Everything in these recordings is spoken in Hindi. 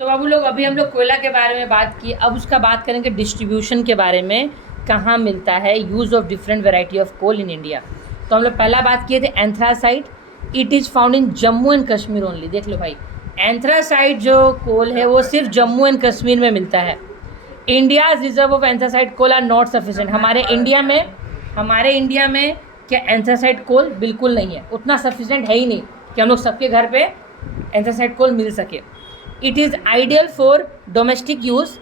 तो बाबू लोग अभी हम लोग कोयला के बारे में बात की, अब उसका बात करेंगे डिस्ट्रीब्यूशन के बारे में, कहाँ मिलता है, use of different variety of coal in India. तो हम लोग पहला बात किए थे anthracite, it is found in Jammu and Kashmir only. देख लो भाई, एंथ्रासाइट जो कोल है वो सिर्फ जम्मू एंड कश्मीर में मिलता है। India's reserve of anthracite coal are not sufficient. हमारे इंडिया में क्या एंथ्रासाइट कोल बिल्कुल नहीं है, उतना सफिशेंट है ही नहीं कि हम लोग सबके घर पे एंथ्रासाइट कोल मिल सके। It is ideal for domestic use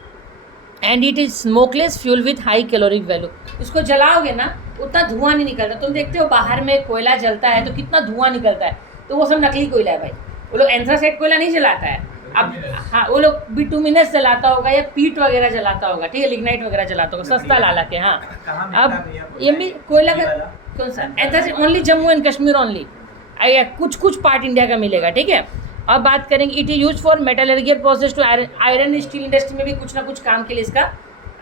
and it is smokeless fuel with high caloric value. इसको जलाओगे ना उतना धुआं नहीं निकलता। तुम देखते हो बाहर में कोयला जलता है तो कितना धुआं निकलता है, तो वो सब नकली कोयला है भाई। वो लोग एंथ्रासाइट कोयला नहीं जलाता है। अब हाँ, वो लोग बिटुमिनस जलाता होगा या पीट वगैरह जलाता होगा, ठीक है, लिग्नाइट वगैरह जलाता होगा सस्ता ला के। हाँ, अब ये भी कोयला का कौन सा anthracite only Jammu and Kashmir only, कुछ पार्ट इंडिया का मिलेगा, ठीक है। अब बात करेंगे it is use for metallurgical process to iron steel industry में भी कुछ ना कुछ काम के लिए इसका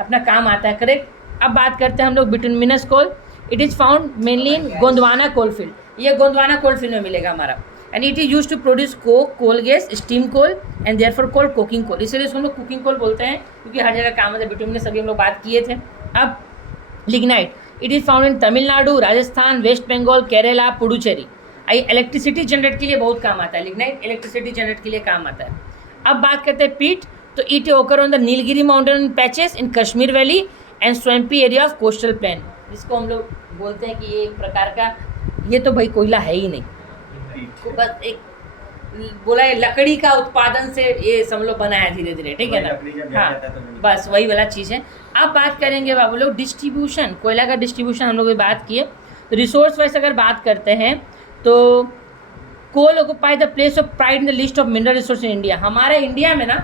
अपना काम आता है, करेक्ट। अब बात करते हैं हम लोग bituminous coal, it is found mainly in Gondwana coalfield. ये गोंदवाना कोलफील्ड में मिलेगा हमारा। And it is use to produce coke, coal gas, steam coal and therefore coal cooking coal. इसलिए इसको हम लोग कुकिंग कोल बोलते हैं क्योंकि हर जगह काम है। बिटुमिनस अभी हम लोग बात किए थे। अब lignite, it is found in Tamil Nadu, Rajasthan, west Bengal, Kerala, Puducherry. Electricity generate के लिए बहुत काम आता है लिग्नाइट, इलेक्ट्रिसिटी जनरेट के लिए काम आता है। अब बात करते हैं पीट, तो इट ओकर on the Nilgiri mountain patches in Kashmir valley and swampy area of coastal plain. जिसको हम लोग बोलते हैं कि ये एक प्रकार का, ये तो भाई कोयला है ही नहीं, बस एक बोला है लकड़ी का उत्पादन से ये सब लोग बनाया धीरे धीरे, ठीक है ना। हाँ, बस वही वाला चीज़ है। अब बात करेंगे बाबू लोग डिस्ट्रीब्यूशन, कोयला का डिस्ट्रीब्यूशन हम लोग भी बात किए। तो रिसोर्स वाइज अगर बात करते हैं तो coal occupy the place of pride in the list of mineral resource in India. हमारे इंडिया में ना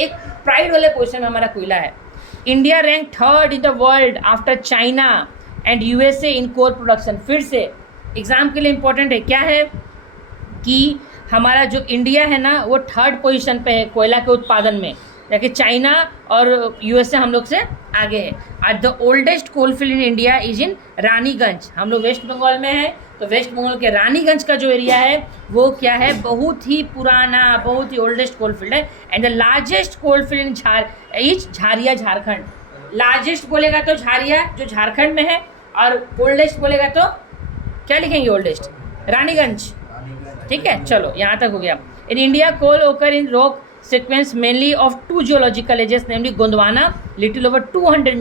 एक प्राइड वाले पोजीशन में हमारा कोयला है। India rank 3rd in the world after China and USA in coal production. फिर से एग्जाम के लिए इंपॉर्टेंट है, क्या है कि हमारा जो इंडिया है ना वो 3rd पोजीशन पे है कोयला के उत्पादन में, जबकि चाइना और यूएसए हम लोग से आगे है। और the oldest coal field in India is in Raniganj. हम लोग वेस्ट बंगाल में है, तो वेस्ट बंगाल के रानीगंज का जो एरिया है वो क्या है, बहुत ही पुराना, बहुत ही ओल्डेस्ट कोल फील्ड है। And the largest coal field in Jharia, Jharkhand. Largest बोलेगा तो झारिया जो झारखंड में है, और ओल्डेस्ट बोलेगा तो क्या लिखेंगे, ओल्डेस्ट रानीगंज, ठीक है। चलो यहाँ तक हो गया। इन इंडिया कोल ओकर इन rock sequence mainly of 2 geological ages, namely Gondwana, little over 200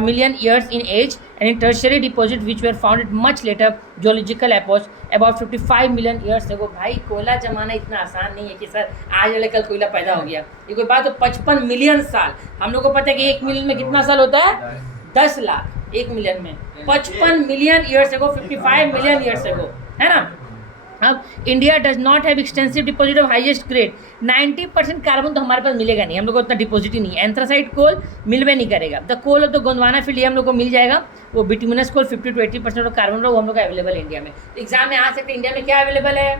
million years in age, and in tertiary deposit which were found at much later geological epoch about 55 million years ago। भाई कोयला जमाना इतना आसान नहीं है कि सर आज वाले कल कोयला पैदा हो गया, ये कोई बात। तो 55 मिलियन साल, हम लोग को पता है कि 1 मिलियन में कितना साल होता है, 10 लाख। 1 मिलियन में 55 million years ago, 55 million years ago, है ना। अब India does not have extensive deposit of highest grade. 90% carbon तो हमारे पास मिलेगा नहीं, हम लोग को उतना डिपॉजिट ही नहीं है। एंथ्रासाइट कोल मिलवे नहीं करेगा। The coal of the Gondwana field हम लोग को मिल जाएगा। वो bituminous coal 50 to 80% of carbon वो हम लोग का अवेलेबल है इंडिया में। तो एग्जाम में आ सकते इंडिया में क्या अवेलेबल है,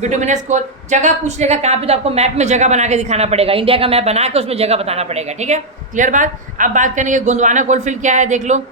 बिटुमिनस कोल। जगह पूछ लेगा कहाँ पे, तो आपको मैप में जगह बना के दिखाना पड़ेगा, इंडिया का मैप बना के उसमें जगह बताना पड़ेगा, ठीक है, क्लियर बात। अब बात करेंगे गोंदवाना कोल फील्ड क्या है, देख लो।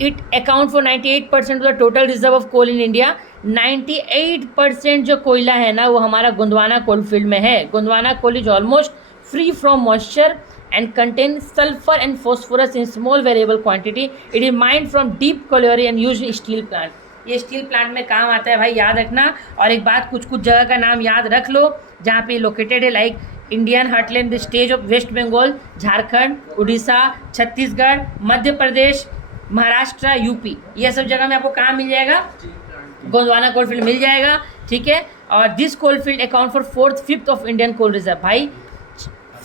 It account for 98% of the total reserve of coal in India. 98% जो कोयला है ना वो हमारा गोंदवाना कोल फील्ड में है। Gondwana coal is almost free from moisture and contain sulphur and phosphorus in small variable quantity. It is mined from deep colliery and use in steel plant. ये स्टील प्लांट में काम आता है भाई, याद रखना। और एक बात, कुछ कुछ जगह का नाम याद रख लो जहाँ पे लोकेटेड है, like Indian heartland, the state of west Bengal, Jharkhand, Orissa, Chhattisgarh, Madhya Pradesh, Maharashtra, UP, ये सब जगह में आपको कहाँ मिल जाएगा, गोंदवाना कोल फील्ड मिल जाएगा, ठीक है। और this coal field account for 4/5 of Indian coal reserve. भाई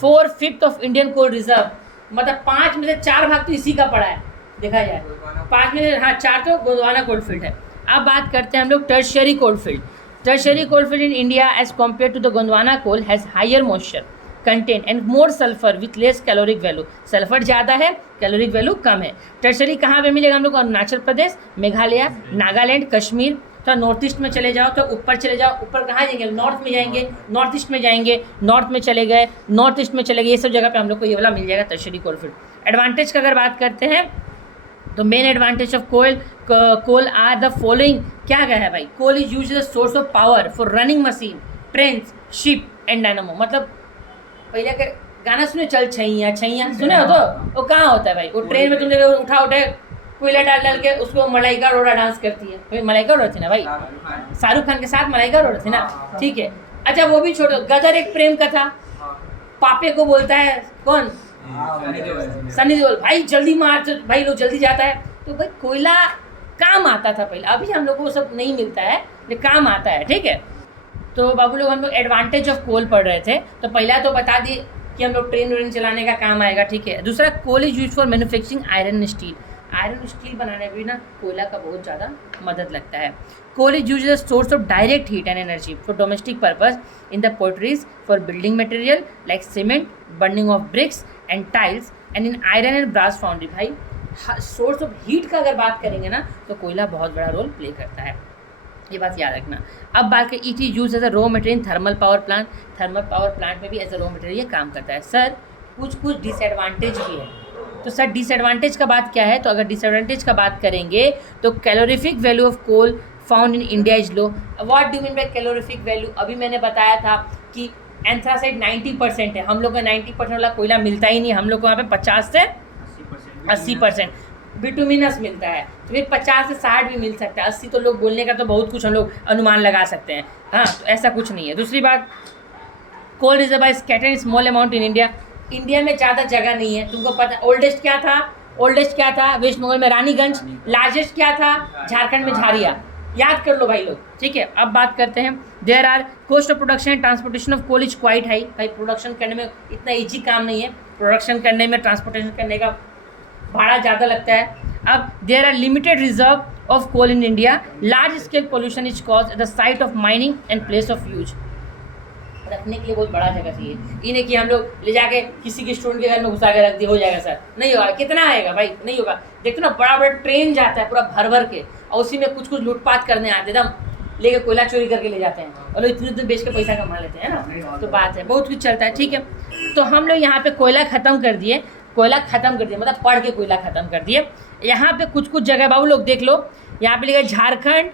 4/5 ऑफ इंडियन कोल रिजर्व, मतलब 5 में से 4 भाग तो इसी का पड़ा है, देखा जाए 5 में से, हाँ 4 तो गोंदवाना कोल फील्ड है। अब बात करते हैं हम लोग tertiary coal field. Tertiary coal field in India as compare to the Gondwana coal has higher moisture content and more sulphur with less calorific value. Sulphur ज़्यादा है, कैलोरिक वैल्यू कम है। टर्शरी कहाँ पे मिलेगा हम लोग, अरुणाचल प्रदेश, मेघालय, नागालैंड, कश्मीर। तो नॉर्थ ईस्ट में चले जाओ, तो ऊपर चले जाओ, ऊपर कहाँ जाएंगे, नॉर्थ में जाएंगे, नॉर्थ ईस्ट में जाएंगे, नॉर्थ में चले गए, नॉर्थ ईस्ट में चले गए, ये सब जगह पे हम लोग को ये वाला मिल जाएगा टर्शरी कोल फील्ड। एडवांटेज का अगर बात करते हैं तो main advantage of coal are the following. क्या क्या है भाई, coal is used as a source of power for running machine, trains, ship and dynamo. मतलब पहले के गाना सुने, चल छैया छैया सुने हो? तो वो कहाँ होता है भाई? वो ट्रेन में तुमने उठा कोयला डाल डाल के उसको मलाइका अरोड़ा डांस करती है। भाई मलाइका अरोड़ा थी ना भाई, शाहरुख खान के साथ मलाइका अरोड़ा थी ना, ठीक है। अच्छा वो भी छोड़ो, गदर एक प्रेम कथा, पापे को बोलता है कौन? सनी देओल, भाई जल्दी मार, भाई लोग जल्दी जाता है। तो भाई कोयला काम आता था पहले, अभी हम लोग को सब नहीं मिलता है लेकिन काम आता है, ठीक है। तो बाबू लोग हम लोग एडवांटेज ऑफ कोल पढ़ रहे थे, तो पहला तो बता दिए कि हम लोग ट्रेन व्रेन चलाने का काम आएगा, ठीक है। दूसरा, coal is use for manufacturing iron steel, iron steel बनाने में भी ना कोयला का बहुत ज़्यादा मदद लगता है। Coal is use as a source of direct heat and energy for domestic purpose in the poultries, for building material like cement, burning of bricks and tiles and in iron and brass foundry. भाई सोर्स ऑफ हीट का अगर बात करेंगे ना तो कोयला बहुत बड़ा रोल प्ले करता है, ये बात याद रखना। अब बात करें, it is use as a raw material thermal power plant, thermal power plant में भी एज अ रॉ मटेरियल ये काम करता है। सर कुछ डिसएडवांटेज भी है, तो सर डिसएडवांटेज का बात क्या है? तो अगर डिसएडवांटेज का बात करेंगे तो calorific value of coal found in India is low. What do mean by calorific value? अभी मैंने बताया था कि एंथ्रासाइड 90% है, हम लोग को 90% वाला कोयला मिलता ही नहीं, हम लोग को यहाँ पे 50 से 80% बिटुमिनस मिलता है, तो फिर 50 से 60 भी मिल सकता है, 80 तो लोग बोलने का तो बहुत कुछ हम लोग अनुमान लगा सकते हैं, हाँ, तो ऐसा कुछ नहीं है। दूसरी बात, coal reserve by scattered in small amount in India, India में ज़्यादा जगह नहीं है, तुमको पता। ओल्डेस्ट क्या था? ओल्डेस्ट क्या था? वेस्ट बंगाल में रानीगंज। लार्जेस्ट क्या था? झारखंड में झारिया। याद कर लो भाई लोग, ठीक है। अब बात करते हैं, there are cost of production and transportation of coal is quite high. भाई प्रोडक्शन करने में इतना ईजी काम नहीं है, प्रोडक्शन करने में, ट्रांसपोर्टेशन करने का भाड़ा ज़्यादा लगता है। अब there are limited reserve of coal in India, large scale pollution is cause at the site of mining and place of use. रखने के लिए बहुत बड़ा जगह चाहिए, ये नहीं कि हम लोग ले जाके किसी के स्टूडेंट के घर में घुसा के रख दिए, हो जाएगा सर, नहीं होगा। कितना आएगा भाई? नहीं होगा। देखो ना, बड़ा बड़ा ट्रेन जाता है पूरा भर भर के, और उसी में कुछ लूटपाट करने आते एकदम, लेके कोयला चोरी करके ले जाते हैं, और लोग इतने बेच के पैसा कमा लेते हैं ना, तो बात है, बहुत कुछ चलता है, ठीक है। तो हम लोग यहाँ पे कोयला ख़त्म कर दिए, मतलब पढ़ के कोयला ख़त्म कर दिए। यहाँ पे कुछ जगह बाबू लोग देख लो, यहाँ पे लिखा झारखंड,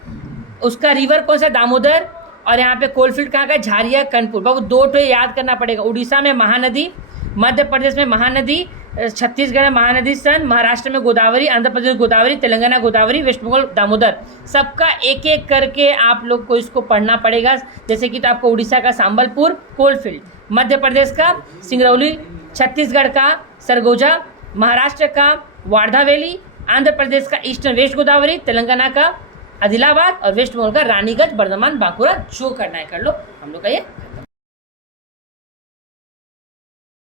उसका रिवर कौन सा? दामोदर, और यहाँ पे कोलफील्ड कहाँ का? झारिया, कानपुर। बाबू दो तो याद करना पड़ेगा, उड़ीसा में महानदी, मध्य प्रदेश में महानदी, छत्तीसगढ़ में महानदी सन, महाराष्ट्र में गोदावरी, आंध्र प्रदेश गोदावरी, तेलंगाना गोदावरी, वेस्ट बंगाल दामोदर। सबका एक एक करके आप लोग को इसको पढ़ना पड़ेगा। जैसे कि तो आपको उड़ीसा का संबलपुर कोलफील्ड, मध्य प्रदेश का सिंगरौली, छत्तीसगढ़ का सरगोजा, महाराष्ट्र का वारधा वैली, आंध्र प्रदेश का ईस्टर्न वेस्ट गोदावरी, तेलंगाना का आदिलाबाद, और वेस्ट बंगाल का रानीगंज, बर्धमान, बांकुरा। जो करना है कर लो, हम लोग का ये